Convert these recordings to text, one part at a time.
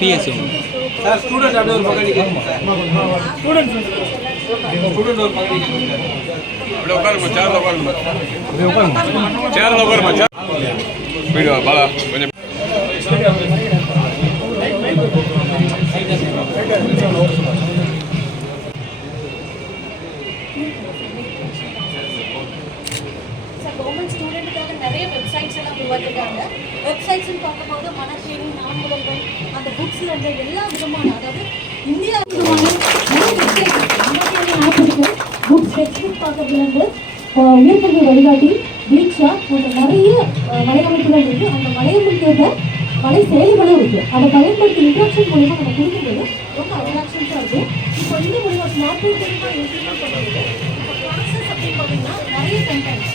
PSU sir student அப்படியே ஒரு பக்கம் நிற்கிறீங்க சார் ஸ்டூடெண்ட் ஒரு பக்கம் நிற்கிறீங்க அப்படியே உட்காருமா சேர்ல உட்காருமா சேர்ல உட்காருமா வீடு பாலா கொஞ்சம் கவர்மெண்ட் ஸ்டூடெண்ட்டுக்காக நிறைய வெப்சைட்ஸ் எல்லாம் உருவாக்கிட்டாங்க. வெப்சைட்ஸ்ன்னு பார்க்கும்போது மனசேரி நான்முதல்கள் அந்த புக்ஸில் இருந்த எல்லா விதமான அதாவது இந்தியா விதமான நிறைய வெப்சைட் புக்ஸ் டெக்ஸ்ட் புக் பார்க்கறதுலேருந்து உயர்கல்வி வழிகாட்டி தீக்ஷா போன்ற நிறைய வலையமைப்புகள் இருக்குது. அந்த வலையமைப்போட வலை செயல்களும் இருக்குது. அதை பயன்படுத்தி இன்ட்ராக்ஷன் மூலிமா நம்ம கொடுக்கும்போது ரொம்ப ரிலாக்ஷன்ஸாக இருக்குது. இப்போ இந்த மூலிமா ஸ்மார்ட் போன் மூலிமா இம்ப்ளிமெண்ட் பண்ணுறது இப்போ கிளாஸஸ் அப்படின்னு பார்த்தீங்கன்னா நிறைய கண்டென்ட்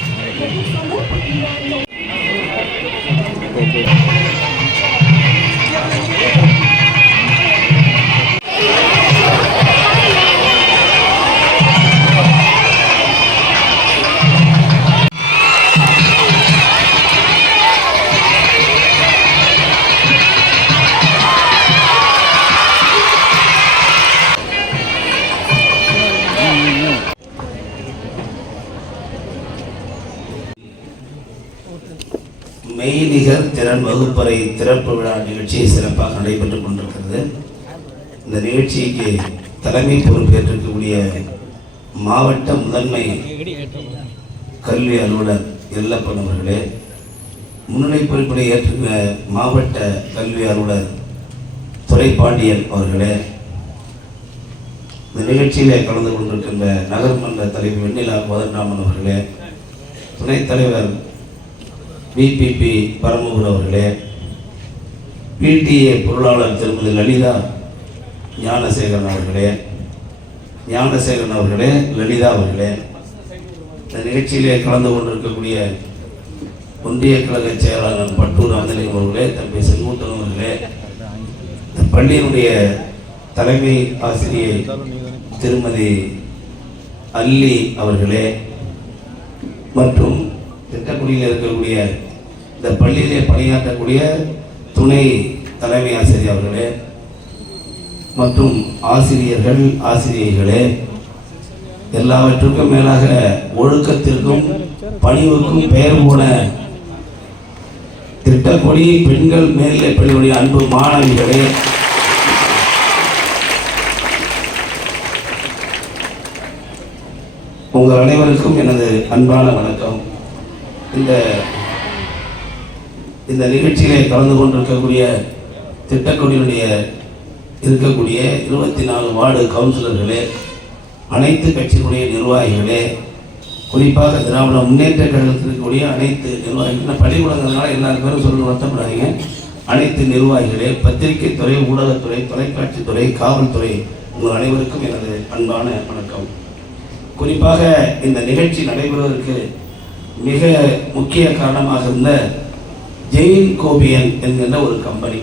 மெய்நிகர் திறன் வகுப்பறை திறப்பு விழா நிகழ்ச்சி சிறப்பாக நடைபெற்றுக் கொண்டிருக்கிறது. இந்த நிகழ்ச்சிக்கு தலைமை பொறுப்பேற்றிருக்கக்கூடிய மாவட்ட முதன்மை கல்வி அலுவலர் எல்லப்பன் அவர்களே, முன்னிலை பொறுப்பினை ஏற்றுள்ள மாவட்ட கல்வி அலுவலர் துரைப்பாண்டியன் அவர்களே, இந்த நிகழ்ச்சியிலே கலந்து கொண்டிருக்கின்ற நகர்மன்ற தலைவர் வெண்ணிலா கோதண்டராமன் அவர்களே, துணைத் தலைவர் பிபிபி பரமபுரம் அவர்களே, பிடிஏ பொருளாளர் திருமதி லலிதா ஞானசேகரன் அவர்களே, லலிதா அவர்களே, இந்த நிகழ்ச்சியிலே கலந்து கொண்டிருக்கக்கூடிய ஒன்றிய கழக செயலாளர் பட்டூர் அந்தலிங்கம் அவர்களே, தம்பி செங்குத்தன் அவர்களே, இந்த பள்ளியினுடைய தலைமை ஆசிரியை திருமதி அல்லி அவர்களே மற்றும் திட்டக்குடியில் இருக்கக்கூடிய இந்த பள்ளியிலே பணியாற்றக்கூடிய துணை தலைமை ஆசிரியர் அவர்களே மற்றும் ஆசிரியர்கள் ஆசிரியர்களே, எல்லாவற்றுக்கும் மேலாக ஒழுக்கத்திற்கும் பணிவுக்கும் பெயர் போன திட்டக்குடி பெண்கள் மேல்நிலைப் பள்ளியுடைய அன்பு மாணவிகளே, உங்கள் அனைவருக்கும் எனது அன்பான வணக்கம். இந்த நிகழ்ச்சியிலே கலந்து கொண்டிருக்கக்கூடிய திட்டக்குடியினுடைய இருக்கக்கூடிய 24 வார்டு கவுன்சிலர்களே, அனைத்து கட்சிகளுடைய நிர்வாகிகளே, குறிப்பாக திராவிட முன்னேற்ற கழகத்தில் இருக்கக்கூடிய அனைத்து நிர்வாகிகள், பள்ளிக்கூடங்கிறதுனால எல்லாரும் பேரும் சொல்லி வருத்தப்படாதீங்க, அனைத்து நிர்வாகிகளே, பத்திரிகை துறை, ஊடகத்துறை, தொலைக்காட்சித்துறை, காவல்துறை, உங்கள் அனைவருக்கும் எனது அன்பான வணக்கம். குறிப்பாக இந்த நிகழ்ச்சி நடைபெறுவதற்கு மிக முக்கிய காரணமாக இருந்த ஜெயின் கோபியன் என்கின்ற ஒரு கம்பெனி.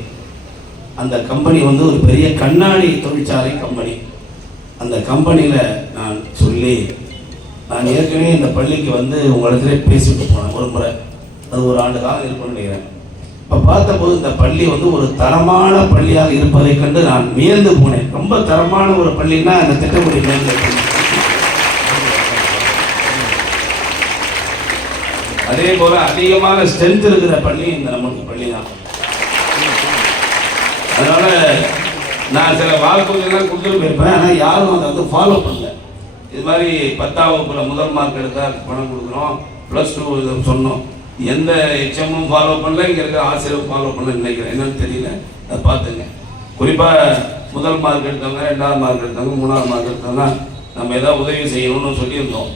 அந்த கம்பெனி ஒரு பெரிய கண்ணாடி தொழிற்சாலை கம்பெனி. அந்த கம்பெனியில் நான் ஏற்கனவே இந்த பள்ளிக்கு உங்களிடத்திலே பேசிட்டு போனேன் ஒரு முறை. அது ஒரு ஆண்டு காலம் இருக்கும்னு நினைக்கிறேன். இப்போ பார்த்தபோது இந்த பள்ளி ஒரு தரமான பள்ளியாக இருப்பதை கண்டு நான் வியந்து போனேன். ரொம்ப தரமான ஒரு பள்ளின்னா அந்த திட்டக்குடி மேல்நிலைப் பள்ளி. அதே போல அதிகமான ஸ்ட்ரென்த் இருக்கிற பள்ளி இந்த நமக்கு பள்ளி தான். அதனால நான் சில வாக்குறுதிகள்லாம் கொடுத்துட்டு போயிருப்பேன், ஆனால் யாரும் அதை ஃபாலோ பண்ணல. இது மாதிரி 10ஆம் வகுப்புல முதல் மார்க் எடுத்தால் பணம் கொடுக்குறோம், +2 சொன்னோம், எந்த எச்எம்மும் ஃபாலோ பண்ணல, இங்கே இருக்க ஆசிரியரும் ஃபாலோ பண்ணல நினைக்கிறேன். என்னன்னு தெரியல, அதை பார்த்துங்க. குறிப்பாக முதல் மார்க் எடுத்தவங்க, 2ஆம் மார்க் எடுத்தவங்க, 3ஆம் மார்க் எடுத்தவங்க நம்ம ஏதாவது உதவி செய்யணும்னு சொல்லியிருந்தோம்.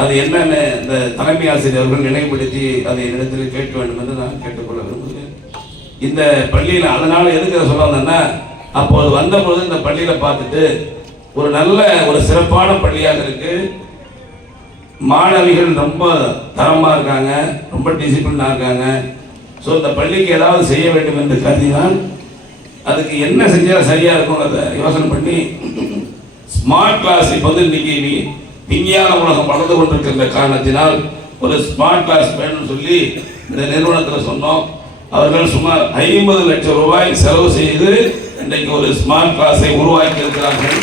அது என்னென்ன இந்த தலைமை ஆசிரியர்கள் நினைவுபடுத்தி அதை என்னிடத்தில் கேட்க வேண்டும் என்று நான் கேட்டுக்கொள்ள விரும்புகிறேன். இந்த பள்ளியில். அதனால எதுக்கு அதை சொல்ல வந்தேன்னா, அப்போது வந்தபொழுது இந்த பள்ளியில் பார்த்துட்டு ஒரு நல்ல ஒரு சிறப்பான பள்ளியாக இருக்கு. மாணவிகள் ரொம்ப தரமாக இருக்காங்க, ரொம்ப டிசிப்ளினாக இருக்காங்க. ஸோ இந்த பள்ளிக்கு ஏதாவது செய்ய வேண்டும் என்று கருதினால் அதுக்கு என்ன செஞ்சால் சரியாக இருக்கும்ன்றத யோசனை பண்ணி ஸ்மார்ட் கிளாஸ் இப்போ வந்து இன்னைக்கு விஞ்ஞான உலகம் வளர்ந்து கொண்டிருக்கின்ற காரணத்தினால் ஒரு ஸ்மார்ட் கிளாஸ் வேணும்னு சொல்லி இந்த நிறுவனத்தில் சொன்னோம். அவர்கள் சுமார் 50 லட்சம் ரூபாய் செலவு செய்து இன்றைக்கு ஒரு ஸ்மார்ட் கிளாஸை உருவாக்கி இருக்கிறார்கள்.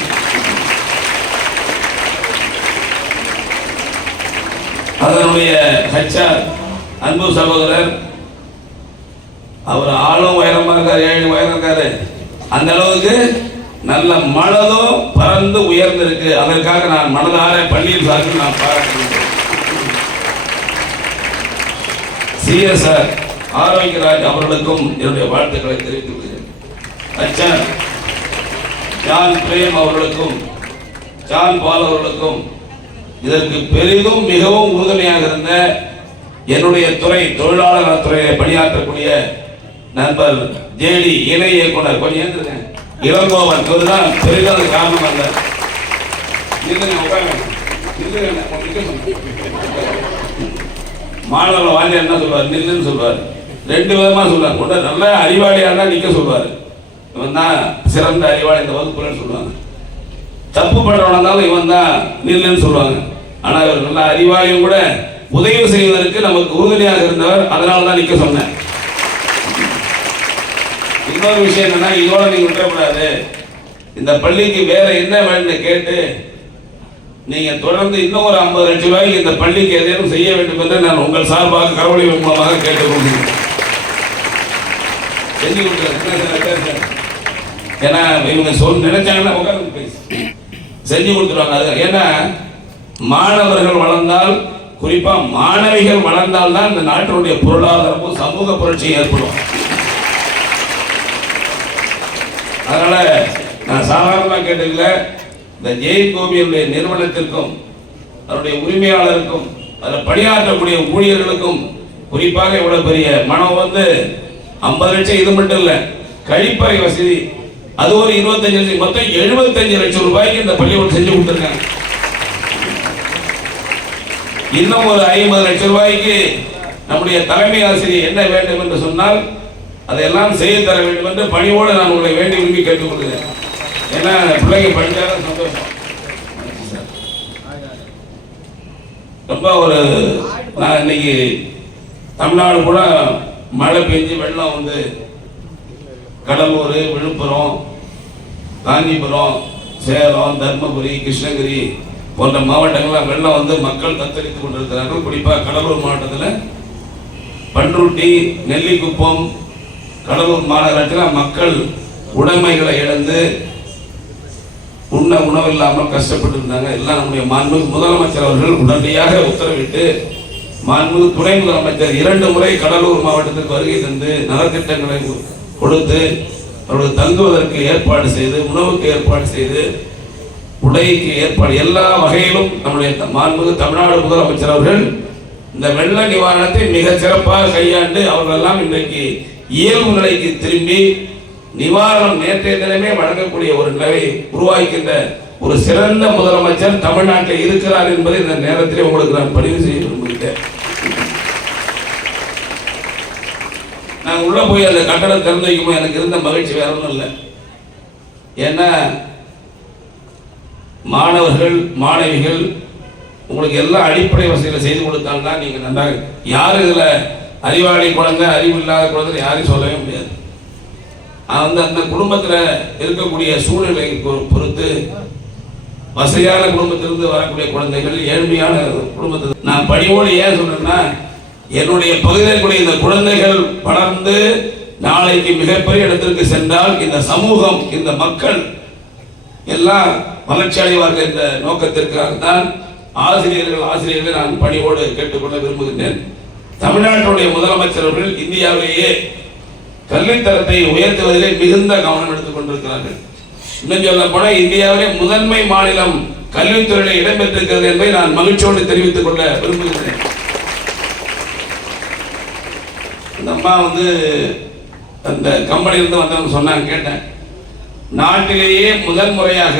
அதனுடைய ஹெச்ஆர் அன்பு சகோதரர், அவர் ஆளும் உயரமா இருக்காரு, 7 உயரம் இருக்காரு. அந்த அளவுக்கு நல்ல மனதும் பறந்து உயர்ந்திருக்கு. அதற்காக நான் மனதார பள்ளியில் சார்பில் நான் பாராட்டுகிறேன். சிஎஸ்ஆர் ஆரோக்கியராஜ் அவர்களுக்கும் என்னுடைய வாழ்த்துக்களை தெரிவித்துக் கொள்கிறேன். அச்சன் ஜான் பிரேம் அவர்களுக்கும் ஜான் பால் அவர்களுக்கும் இதற்கு பெரிதும் மிகவும் உறுதுணையாக இருந்த என்னுடைய துறை தொழிலாளர் நலத்துறையை பணியாற்றக்கூடிய நண்பர் ஜேடி இணை இயக்குனர் கொஞ்சம் ஏந்திருக்கேன் இளங்கோவன், இவர்தான் பெரிதாக காரணம். அல்ல மாணவர்கள் வாங்க என்ன சொல்வார், நில்லுன்னு சொல்வார். 2 விதமா சொல்வார். ஒன்று நல்ல அறிவாளியாக நிற்க சொல்வார், இவன் தான் சிறந்த அறிவாளி இந்த வகுப்புலன்னு சொல்லுவாங்க. தப்பு பண்றவனாலும் இவன் தான் நில்லுன்னு சொல்லுவாங்க. ஆனா இவர் நல்ல அறிவாளியும் கூட, உதவி செய்வதற்கு நமக்கு உறுதுணையாக இருந்தவர். அதனால தான் நிற்க சொன்னேன். இன்னொரு விஷயம் என்னன்னா, இதோட நீங்க விட்டுறக்கூடாது. இந்த பள்ளிக்கு வேற என்ன வேணும்னு கேட்டு நீங்க தொடர்ந்து இன்னும் ஒரு 50 லட்சம் ரூபாய்க்கு இந்த பள்ளிக்கு எதையும் செய்ய வேண்டும் என்று நான் உங்கள் சார்பாக கரவொலி மூலமாக கேட்டுக்கொள்கிறேன். செஞ்சு கொடுத்துருவேன். ஏன்னா இவங்க நினைச்சாங்கன்னா செஞ்சு கொடுத்துருவாங்க. அது ஏன்னா மாணவர்கள் வளர்ந்தால், குறிப்பா மாணவிகள் வளர்ந்தால் தான் இந்த நாட்டினுடைய பொருளாதாரமும் சமூக புரட்சியும் ஏற்படும். அதனால நான் சாதாரணமாக கேட்டதில்ல, இந்த ஜெய் கோபியுடைய நிறுவனத்திற்கும் அதனுடைய உரிமையாளருக்கும் அதில் பணியாற்றக்கூடிய ஊழியர்களுக்கும் குறிப்பாக இவ்வளவு பெரிய மனம் வந்து 50 லட்சம் இது மட்டும் இல்லை, கழிப்பறை வசதி அது ஒரு 25 லட்சம், மொத்தம் 75 லட்சம் ரூபாய்க்கு இந்த பள்ளியோடு செஞ்சு கொடுத்துருக்காங்க. இன்னும் ஒரு 50 லட்சம் ரூபாய்க்கு நம்முடைய தலைமை ஆசிரியர் என்ன வேண்டும் என்று சொன்னால் அதையெல்லாம் செய்து தர வேண்டும் என்று பணியோடு நான் உங்களை வேண்டி விரும்பி கேட்டுக்கொள்கிறேன். ஏன்னா பிள்ளைங்க படித்தாலும் சந்தோஷம். ரொம்ப ஒரு நான் இன்னைக்கு தமிழ்நாடு கூட மழை பெஞ்சு வெள்ளம் வந்து கடலூர், விழுப்புரம், காஞ்சிபுரம், சேலம், தர்மபுரி, கிருஷ்ணகிரி போன்ற மாவட்டங்கள்லாம் வெள்ளம் வந்து மக்கள் தத்தளித்துக் கொண்டிருக்கிறார்கள். குறிப்பாக கடலூர் மாவட்டத்தில் பண்ருட்டி, நெல்லிக்குப்பம், கடலூர் மாநகராட்சியில் மக்கள் உடைமைகளை இழந்து உண்ண உணவில்லாமல் கஷ்டப்பட்டு இருந்தாங்க. எல்லாம் நம்முடைய மாண்புமிகு முதலமைச்சர் அவர்கள் உடனடியாக உத்தரவிட்டு, மாண்புமிகு துணை முதலமைச்சர் 2 முறை கடலூர் மாவட்டத்திற்கு வருகை தந்து நலத்திட்டங்களை கொடுத்து அவர்கள் தங்குவதற்கு ஏற்பாடு செய்து, உணவுக்கு ஏற்பாடு செய்து, உடைக்கு ஏற்பாடு, எல்லா வகையிலும் நம்முடைய மாண்புமிகு தமிழ்நாடு முதலமைச்சர் அவர்கள் இந்த வெள்ள நிவாரணத்தை மிக சிறப்பாக கையாண்டு அவர்கள் எல்லாம் இன்றைக்கு இயல்பு நிலைக்கு திரும்பி நிவாரணம் நேற்றைய தினமே வழங்கக்கூடிய ஒரு நிலையை உருவாக்கின்ற ஒரு சிறந்த முதலமைச்சர் தமிழ்நாட்டில் இருக்கிறார் என்பதை இந்த நேரத்தில் உங்களுக்கு நான் பதிவு செய்ய விரும்புகிறேன். நான் உள்ள போய் அந்த கட்டடம் திறந்து வைக்கும்போது எனக்கு இருந்த மகிழ்ச்சி வேற ஒன்றும் இல்லை. ஏன்னா மாணவர்கள், மாணவிகள் உங்களுக்கு எல்லா அடிப்படை வசதிகளை செய்து கொடுத்தாங்கன்னா நீங்க நன்றாக, யாரும் இதுல அறிவாளி குழந்தை, அறிவு இல்லாத குழந்தை யாரையும் சொல்லவே முடியாது. அந்த குடும்பத்தில் இருக்கக்கூடிய சூழ்நிலை பொறுத்து வசதியான குடும்பத்திலிருந்து வரக்கூடிய குழந்தைகள், ஏழ்மையான குடும்பத்தில் நான் பணியோடு ஏன் சொல்றேன்னா, என்னுடைய பகுதியில் கூடிய இந்த குழந்தைகள் வளர்ந்து நாளைக்கு மிகப்பெரிய இடத்திற்கு சென்றால் இந்த சமூகம், இந்த மக்கள் எல்லாம் வளர்ச்சி அடைவார்கள் என்ற நோக்கத்திற்காக தான் ஆசிரியர்களை நான் பணியோடு கேட்டுக்கொள்ள விரும்புகின்றேன். தமிழ்நாட்டுடைய முதலமைச்சர் அவர்கள் இந்தியாவிலேயே கல்வித்தரத்தை உயர்த்துவதிலே மிகுந்த கவனம் எடுத்துக் கொண்டிருக்கிறார்கள். இன்னும் சொல்ல போனா இந்தியாவிலே முதன்மை மாநிலம் கல்வித்துறையில் இடம்பெற்றிருக்கிறது என்பதை நான் மகிழ்ச்சியோடு தெரிவித்துக் கொள்ள விரும்புகிறேன். இந்த அம்மா வந்து அந்த கம்பெனியிலிருந்து வந்தவங்க சொன்னாங்க, கேட்டேன். நாட்டிலேயே முதல் முறையாக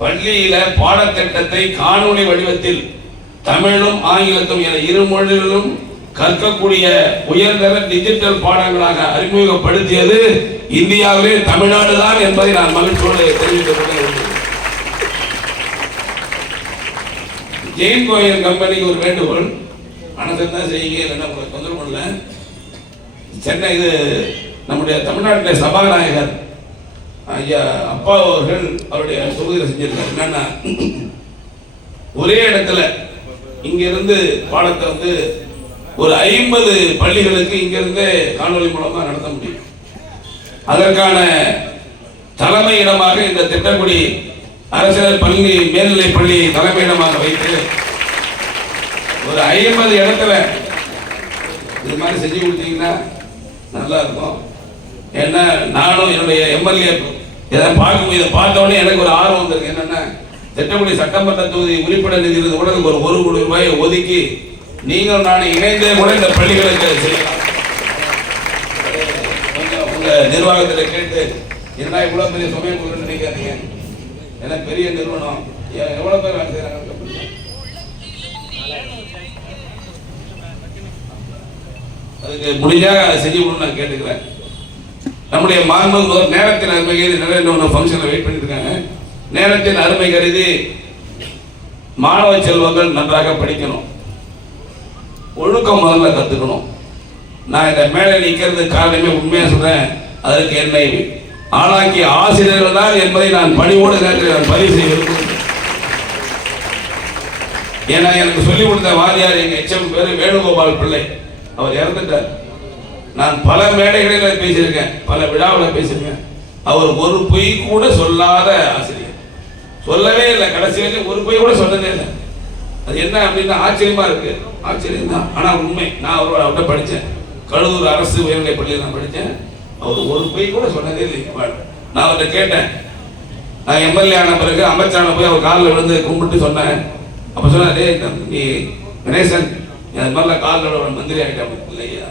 பள்ளியில பாடத்திட்டத்தை காணொளி வடிவத்தில் தமிழும் ஆங்கிலத்தும் என இரு மொழிகளிலும் கற்கக்கூடிய உயர்தர டிஜிட்டல் பாடங்களாக அறிமுகப்படுத்தியது இந்தியாவிலே தமிழ்நாடு தான் என்பதை நான் மகிழ்ச்சியோடு தெரிவித்துக் கொண்டேன். ஜெயின் கோயில் கம்பெனிக்கு ஒரு வேண்டுகோள், மனசை தான் செய்யுங்க, இல்லைன்னா உங்களை தொந்தரவு பண்ணல. சென்னை இது நம்முடைய தமிழ்நாட்டில் சபாநாயகர் ஐயா அப்பா அவர்கள் அவருடைய தொகுதியில் செஞ்சிருக்காரு. என்னன்னா, ஒரே இடத்துல இங்கிருந்து பாடத்தை வந்து ஒரு 50 பள்ளிகளுக்கு இங்கிருந்து காணொலி மூலமாக நடத்த முடியும். அதற்கான தலைமையிடமாக இந்த திட்டக்குடி அரசியல் பள்ளி மேல்நிலை பள்ளி தலைமையிடமாக வைத்து ஒரு 50 இடத்துல இது மாதிரி செஞ்சு கொடுத்தீங்கன்னா நல்லா இருக்கும். ஏன்னா நானும் என்னுடைய எம்எல்ஏ இதை பார்க்கும்போது இதை பார்த்த உடனே எனக்கு ஒரு ஆர்வம் வந்திருக்கு. என்னன்னா, திட்டக்குடி சட்டமன்ற தொகுதி உறுப்பினர் நிதி கூட ஒரு 1 கோடி ரூபாயை ஒதுக்கி நீங்கள் நான் இணைந்தே கூட இந்த பள்ளிகளுக்கு செய்யலாம். கொஞ்சம் உங்க நிர்வாகத்தில் கேட்டு என்ன இவ்வளவு பெரிய சமயம் கொடுன்னு நினைக்காதீங்க. ஏன்னா பெரிய நிறுவனம், எவ்வளவு பேர் வேலை செய்யறாங்க. அதுக்கு முடிஞ்சா செஞ்சு கொடுன்னு நான் கேட்டுக்கிறேன். நம்முடைய மாண்பு முதல் நேரத்தின் அருமை கருதி நிறைய ஃபங்க்ஷனில் வெயிட் பண்ணிட்டு இருக்காங்க. நேரத்தின் அருமை கருதி மாணவ செல்வங்கள் நன்றாக படிக்கணும், ஒழுக்கம் முதல்ல கற்றுக்கணும். நான் இந்த மேலே நிற்கிறது காரணமே உண்மையாக சொல்கிறேன், அதற்கு என்னை ஆளாக்கிய ஆசிரியர்கள் தான் என்பதை நான் பணிவோடு நான் பதிவு செய்ய விரும்புகிறேன். ஏன்னா எனக்கு சொல்லிக் கொடுத்த வாரியார் எங்கள் எச்எம் பேர் வேணுகோபால் பிள்ளை, அவர் இறந்துட்டார். நான் பல மேடைகளில் பேசியிருக்கேன், பல விழாவில் பேசியிருக்கேன். அவர் ஒரு பொய் கூட சொல்லாத ஆசிரியர், சொல்லவே இல்லை. கடைசி வரைக்கும் ஒரு பொய் கூட சொன்னதே இல்லை. அது என்ன அப்படின்னா ஆச்சரியமா இருக்கு, ஆச்சரியம் தான். ஆனால் உண்மை. நான் அவர்கிட்ட படித்தேன், கடலூர் அரசு உயர்நிலை பள்ளியில் நான் படித்தேன். அவர் ஒரு பொய் கூட சொன்னதே இல்லை. நான் அவர்கிட்ட கேட்டேன், நான் எம்எல்ஏ ஆன பிறகு அமைச்சரான போய் அவர் காலில் விழுந்து கும்பிட்டு சொன்னேன். அப்போ சொன்னார், நீ கணேசன் அது மாதிரிலாம் காலில் மந்திரி ஆகிட்டேன். இல்லையா,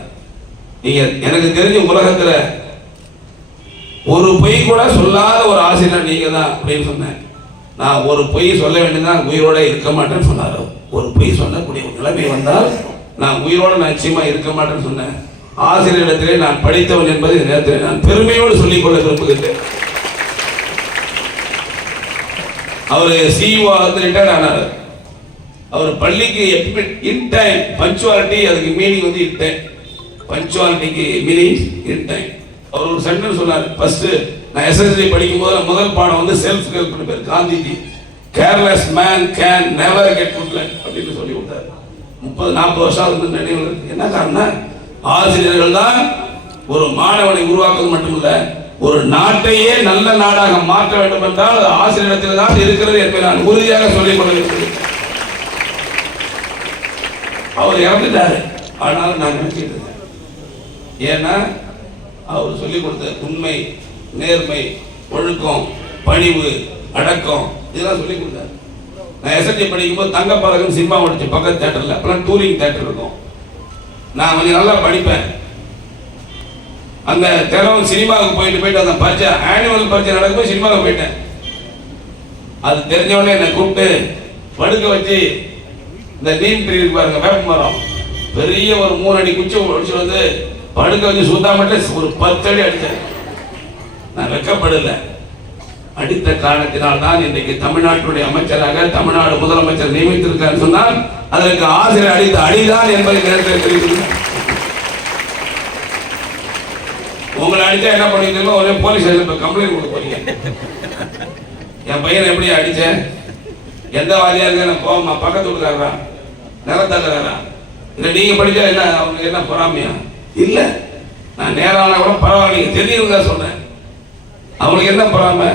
நீங்க எனக்கு தெரிஞ்ச உலகத்துல ஒரு பொய் கூட சொல்லாத ஒரு ஆசிரியர் நீங்க தான் அப்படின்னு சொன்னேன். நான் ஒரு பொய் சொல்ல வேண்டியதான் உயிரோட இருக்க மாட்டேன்னு சொன்னார். ஒரு பொய் சொல்லக்கூடிய நிலைமை வந்தால் நான் உயிரோட நிச்சயமா இருக்க மாட்டேன்னு சொன்னேன். ஆசிரியரிடத்திலே நான் படித்தவன் என்பதை நேரத்தில் நான் பெருமையோடு சொல்லிக்கொள்ள விரும்புகிறேன். அவர் சிஇஓ ரிட்டையர்ட் ஆனார். அவர் பள்ளிக்கு இன் டைம் பஞ்சுவாலிட்டி, அதுக்கு மீனிங் வந்து இன் டைம். பஞ்சுவாலிட்டிக்கு மீனிங் இன் டைம். அவர் ஒரு சென்டென்ஸ் சொன்னார். ஃபர்ஸ்ட் நான் எஸ்எஸ்எல்சி படிக்கும் போது முதல் பாடம் வந்து செல்ஃப் ஹெல்ப் பேர் Gandhiji, careless man can never get good luck அப்படின்னு சொல்லி கொடுத்தார். 30-40 வருஷம் வந்து நினைவு. என்ன காரணம்? ஆசிரியர்கள் தான் ஒரு மாணவனை உருவாக்குவது மட்டுமல்ல, ஒரு நாட்டையே நல்ல நாடாக மாற்ற வேண்டும் என்றால் ஆசிரியரிடத்தில் தான் இருக்கிறது என்பதை நான் உறுதியாக சொல்லிக் கொள்ள விரும்புகிறேன். அவர் இறந்துட்டாரு, ஆனாலும் நான் நினைச்சிட்டு இருக்கேன். ஏன்னா அவர் சொல்லிக் கொடுத்த உண்மை, நேர்மை, ஒழுக்கம், பணிவு, அடக்கம் இதெல்லாம் சொல்லிக் கொடுத்தாரு. நான் எஸ்எல்சி படிக்கும்போது தங்கப்பாலகன் சினிமா ஓடிச்சு பக்கத்து தேட்டரில். அப்பெல்லாம் டூரிங் தேட்டர் இருக்கும். நான் கொஞ்சம் நல்லா படிப்பேன். அந்த தினம் சினிமாவுக்கு போயிட்டு அந்த பரிச்சை ஆனுவல் பரிச்சை நடக்கும்போது சினிமாவுக்கு போயிட்டேன். அது தெரிஞ்சவொடனே என்னை கூப்பிட்டு படுக்க வச்சு இந்த நீம் ட்ரீ இருக்கு பாருங்க, வேப்ப மரம், பெரிய ஒரு 3 அடி குச்சி ஒடிச்சு வந்து படுக்க வச்சு சுத்தாமட்டு ஒரு 10 அடி அடித்தேன். நான் வெக்கப்படலை. அடித்த காரணத்தினால் தான் இன்றைக்கு தமிழ்நாட்டுடைய அமைச்சராக தமிழ்நாடு முதலமைச்சர் நியமித்திருக்கார் சொன்னால் அதற்கு ஆசிரியர் அடித்த அடிதான் என்பதை நேரத்தில் தெரிவிக்கிறேன். உங்களை அடித்தா என்ன பண்ணிருக்கீங்களோ ஒரே போலீஸ் ஸ்டேஷன் கம்ப்ளைண்ட் கொடுக்க போறீங்க. என் பையனை எப்படி அடித்தேன், எந்த வாதியா இருக்க போமா, பக்கத்து கொடுக்குறாரா, நிலத்தல்லுறாரா, இல்லை நீங்க படிச்சா என்ன அவங்களுக்கு என்ன பொறாமையா? இல்லை, நான் நேரான கூட பரவாயில்ல, நீங்க தெரியுங்க சொல்றேன். அவங்களுக்கு என்ன பொறாமை?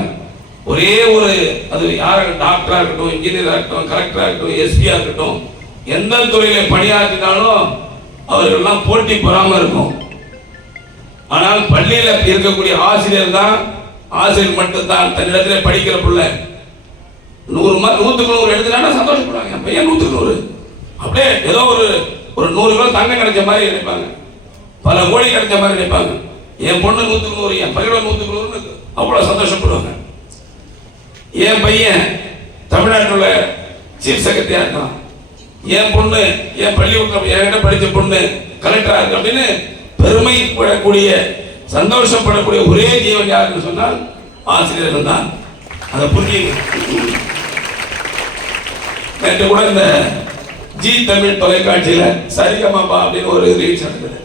ஒரே ஒரு அது யாராக டாக்டரா இருக்கட்டும், இன்ஜினியரா இருக்கட்டும், கலெக்டரா இருக்கட்டும், எஸ்பியா இருக்கட்டும், எந்த துறையில பணியாற்றினாலும் அவர்கள்லாம் போட்டி பொறாம இருக்கும். ஆனால் பள்ளியில் இருக்கக்கூடிய ஆசிரியர் தான், ஆசிரியர் மட்டும்தான் தன்னிடத்தில் படிக்கிற பிள்ளை 100 மார்க் 100க்கு 100 எடுத்துனா சந்தோஷப்படுவாங்க. என் பையன் 100க்கு 100 அப்படியே ஏதோ ஒரு 100 கிலோ தங்கம் கிடைச்ச மாதிரி நினைப்பாங்க, பல கோடி கிடைச்ச மாதிரி நினைப்பாங்க. என் பொண்ணு 100 என் பையன் 100 அவ்வளோ சந்தோஷப்படுவாங்க. என் பையன் தமிழ்நாட்டில் சீஃப் செக்ரட்டரியா இருக்கான், என் பொண்ணு என் பள்ளிக்கூடம் என்கிட்ட படித்த பொண்ணு கலெக்டரா இருக்கு அப்படின்னு பெருமைப்படக்கூடிய சந்தோஷப்படக்கூடிய ஒரே ஜீவன் யாருன்னு சொன்னால் ஆசிரியர்கள் தான். அதை புரியுது. நேற்று கூட இந்த ஜி தமிழ் தொலைக்காட்சியில் சரிகமாப்பா அப்படின்னு ஒரு ரீல்ஸ் நடக்குது.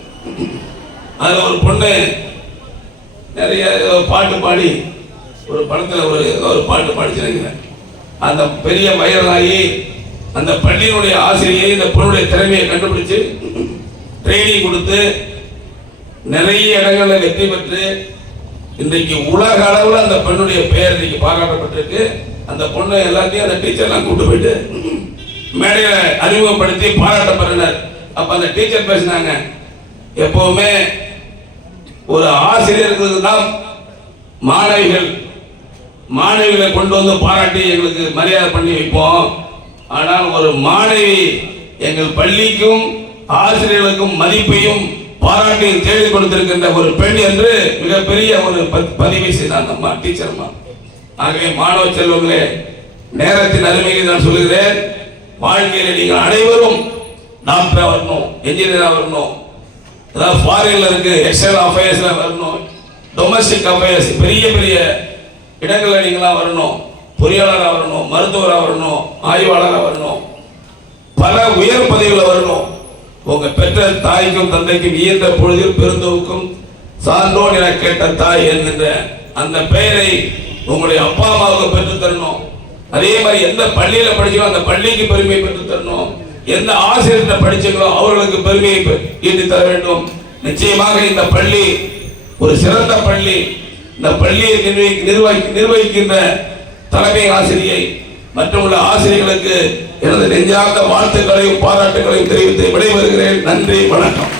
அதில் ஒரு பொண்ணு நிறைய பாட்டு பாடி ஒரு படத்தில் ஒரு பாட்டு பாடிச்சிருக்கிறேன். அந்த பெரிய வைரலாகி அந்த பள்ளியினுடைய ஆசிரியை இந்த பொண்ணுடைய திறமையை கண்டுபிடிச்சு ட்ரைனிங் கொடுத்து நிறைய இடங்களில் வெற்றி பெற்று இன்றைக்கு உலக அளவில் அந்த பெண்ணுடைய பெயர் இன்னைக்கு பாராட்டப்பட்டிருக்கு. அந்த பொண்ணு எல்லாத்தையும் அந்த டீச்சர்லாம் கூட்டு போயிட்டு மேடையில் அறிமுகப்படுத்தி பாராட்டப்படுறார். அப்ப அந்த டீச்சர் பேசினாங்க, எப்பவுமே ஒரு ஆசிரியர்களுக்கு தான் மாணவிகளை கொண்டு வந்து பாராட்டி எங்களுக்கு மரியாதை பண்ணி வைப்போம். ஆனால் ஒரு மாணவி எங்கள் பள்ளிக்கும் ஆசிரியர்களுக்கும் மதிப்பையும் பாராட்டையும் தேடி கொடுத்திருக்கின்ற ஒரு பெண் என்று மிகப்பெரிய ஒரு பதிவை செய்தார் நம்ம டீச்சர் அம்மா. ஆகவே மாணவ செல்வங்களே, நேரத்தின் அருமையை நான் சொல்லுகிறேன். வாழ்க்கையில் நீங்கள் அனைவரும் டாக்டரா வரணும், என்ஜினியரா வரணும், அதாவது ஃபாரின்ல இருக்கு எக்ஸ்டர்னல் அஃபேர்ஸ்ல வரணும், டொமஸ்டிக் அஃபேர்ஸ் பெரிய பெரிய இடங்கள்ல நீங்களாம் வரணும், பொறியாளராக வரணும், மருத்துவராக வரணும், ஆய்வாளராக வரணும், பல உயர் பதவிகளை வரணும். உங்க பெற்ற தாய்க்கும் தந்தைக்கும் இயன்ற பொழுதில் பெருந்தவுக்கும் சான்றோன் என கேட்ட தாய் என்கின்ற அந்த பெயரை உங்களுடைய அப்பா அம்மாவுக்கு பெற்று தரணும். அதே மாதிரி எந்த பள்ளியில படிச்சோ அந்த பள்ளிக்கு பெருமையை பெற்று தரணும். எந்த ஆசிரியர்கிட்ட படிச்சீங்களோ அவர்களுக்கு பெருமையை ஈட்டி தர வேண்டும். நிச்சயமாக இந்த பள்ளி ஒரு சிறந்த பள்ளி. இந்த பள்ளியை நிர்வகிக்கின்ற தலைமை ஆசிரியை மற்றும் உள்ள ஆசிரியர்களுக்கு எனது நெஞ்சார்ந்த வாழ்த்துக்களையும் பாராட்டுகளையும் தெரிவித்து விடைபெறுகிறேன். நன்றி, வணக்கம்.